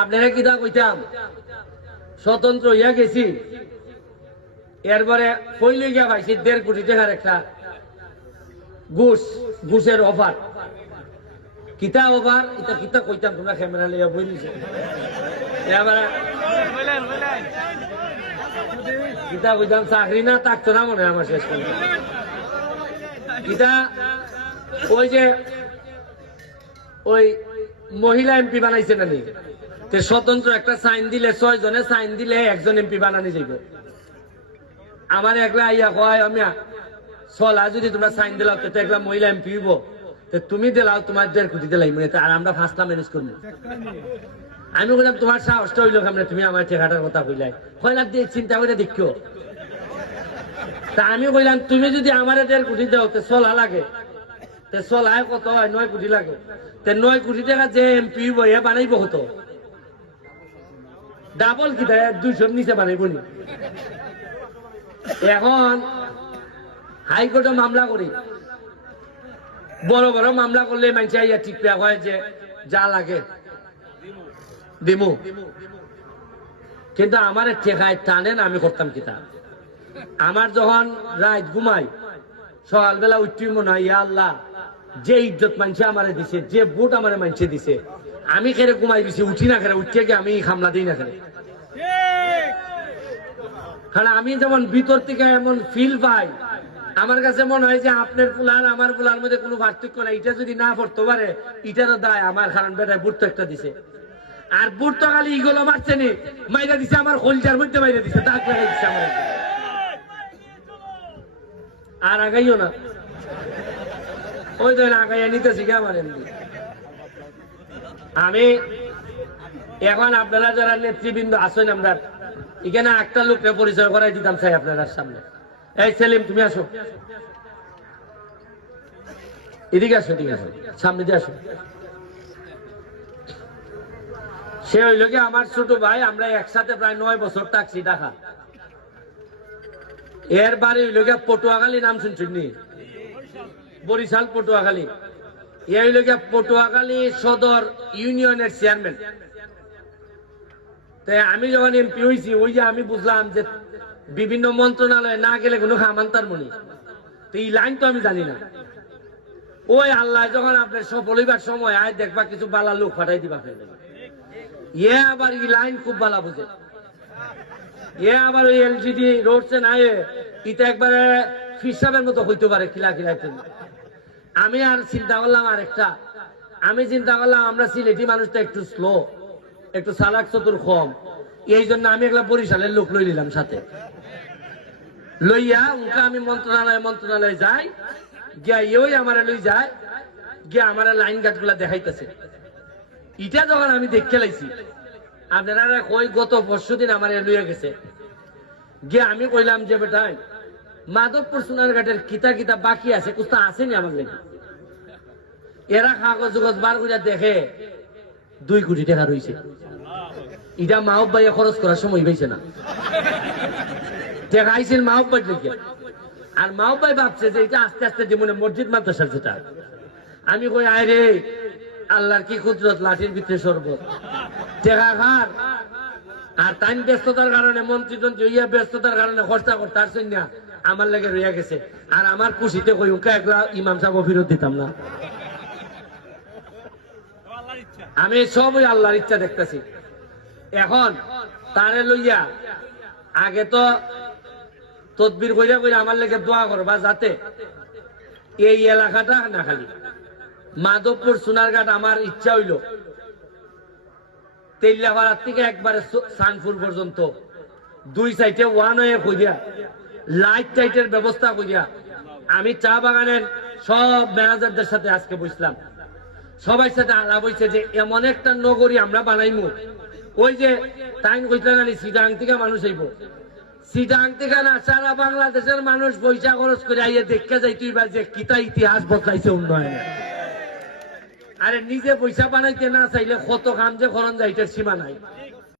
আপনারা কিতা কইতাম স্বতন্ত্র হইয়া গেছি এরপরে কইলে গিয়া ভাইছি 1.5 কোটি টাকার একটা ঘুষের অফার কিতা অফার এটা কিতা কইতাম তোমরা ক্যামেরা লইয়া বইলিছে এবারে কিতা কইতাম চাকরি না থাকতো না মনে হয় আমার শেষ করে কিতা ওই যে ওই মহিলা এমপি বানাইছে না নি স্বতন্ত্র একটা সাইন দিলে 6 জনে সাইন দিলে একজন এমপি বানানি যাইব আমার একলা আইয়া কয় আমি চলা যদি তোমরা সাইন দিলাও তো একলা মহিলা এমপি হইব তুমি দিলাও তোমার 1.5 কোটি দিলাই মানে আর আমরা 5টা ম্যানেজ করবো আমি বললাম তোমার সাহসটা হইল কেমন তুমি আমার টাকাটার কথা কইলাই কয়লা দিয়ে চিন্তা করে দেখিও তা আমি কইলাম তুমি যদি আমার 1.5 কোটি দাও তো চলা লাগে চলায় কত হয় 9 কোটি লাগে 9 কোটি টাকা যে এমপি হইব এ বানাইব হতো ডাবল কি দেয় 200 নিচে বানাইব নি এখন হাইকোর্টে মামলা করি বড় বড় মামলা করলে মানুষ আইয়া ঠিক হয় যে যা লাগে দিমু কিন্তু আমার ঠেকায় টানে না আমি করতাম কিতা আমার যখন রাত ঘুমাই সকালবেলা উঠি মনে হয় ইয়া আল্লাহ যে ইজ্জত মানুষে আমারে দিছে যে ভোট আমারে মানুষে দিছে আমি খেরে ঘুমাই দিছি উঠি না খেরে উঠে গিয়ে আমি খামলা দিই না খেরে কারণ আমি যেমন ভিতর থেকে এমন ফিল পাই আমার কাছে মনে হয় যে আপনার ফুলার আমার ফুলার মধ্যে কোনো পার্থক্য নাই এটা যদি না পড়তে পারে এটারও দায় আমার কারণ বেটায় বুট তো একটা দিছে আর বুট তো খালি ইগুলো মারছে নি মাইরা দিছে আমার কলজার মধ্যে মাইরা দিছে দাগ লাগাই দিছে আমার আর আগাইও না ওই তো আগাইয়া নিতেছি কে আমার এমনি আমি এখন আপনারা যারা নেতৃবৃন্দ আছেন আমরা এখানে একটা লোককে পরিচয় করাই দিতাম চাই আপনার সামনে এই সেলিম তুমি আসো এদিকে আসো এদিকে আসো সামনে দিয়ে আসো সে হইল কি আমার ছোট ভাই আমরা একসাথে প্রায় 9 বছর থাকছি ঢাকা এর বাড়ি হইল গিয়া পটুয়াখালী নাম শুনছেন নি বরিশাল পটুয়াখালী এ হইল গিয়া পটুয়াখালী সদর ইউনিয়নের চেয়ারম্যান তাই আমি যখন এমপি হয়েছি ওই যে আমি বুঝলাম যে বিভিন্ন মন্ত্রণালয়ে না গেলে কোনো খামান্তার মনি তো এই লাইন তো আমি জানি না ওই আল্লাহ যখন আপনার সফল হইবার সময় আয় দেখবা কিছু বালা লোক ফাটাই দিবা ফেলে এ আবার এই লাইন খুব বালা বুঝে এ আবার ওই এলজিডি রোডসে নাই এটা একবারে ফিসাবের মতো হইতে পারে খিলা খিলাইতে আমি আর চিন্তা করলাম আমি চিন্তা করলাম আমরা সিলেটি মানুষটা একটু স্লো একটু চালাক চতুর কম এই জন্য আমি একলা বরিশালের লোক লই নিলাম সাথে লইয়া উনকা আমি মন্ত্রণালয়ে যাই গিয়া ইউই আমারে লই যায় গিয়া আমার লাইন গাছ গুলা দেখাইতেছে এটা যখন আমি দেখতে লাইছি আপনারা কই গত পরশুদিন আমার লইয়া গেছে গিয়া আমি কইলাম যে বেটাই মাধবপুর সোনারঘাটের কিতা কিতা বাকি আছে কুস্তা আসেনি আমার লেগে এরা কাগজ বার করিয়া দেখে 2 কোটি টাকা রয়েছে এটা মাহব ভাইয়া খরচ করার সময় পাইছে না টাকা আইসেন মাহব ভাই লেগে আর মাহব ভাই ভাবছে যে এটা আস্তে আস্তে যেমন মসজিদ মাদ্রাসার যেটা আমি কই আয় রে আল্লাহর কি কুদরত লাঠির ভিতরে শরবত টাকা খার আর টাইম ব্যস্ততার কারণে মন্ত্রী ইয়া ব্যস্ততার কারণে খরচা করতে আসছেন না আমার লাগে রইয়া গেছে আর আমার খুশিতে কই ওকে একলা ইমাম সাহেব ফিরত দিতাম না আমি সবই আল্লাহর ইচ্ছা দেখতেছি এখন তারে লইয়া আগে তো তদবির কইরা কইরা আমার লেগে দোয়া করবা যাতে এই এলাকাটা না খালি মাধবপুর সোনারঘাট আমার ইচ্ছা হইল তেলিয়াপাড়ার থেকে একবারে সানপুর পর্যন্ত 2 সাইডে 1 ওয়ে কইরা লাইট টাইটের ব্যবস্থা কইরা আমি চা বাগানের সব ম্যানেজারদের সাথে আজকে বসলাম সবার সাথে আলাপ হইছে যে এমন একটা নগরী আমরা বানাইমু ওই যে টাইম কইতে জানি সিটাং থেকে মানুষ আইব সিটাং থেকে না সারা বাংলাদেশের মানুষ পয়সা খরচ করে আইয়ে দেখতে যাই তুই যে কিতা ইতিহাস বদলাইছে উন্নয়নে আরে নিজে পয়সা বানাইতে না চাইলে কত কাম যে খরচ যাইতে সীমা নাই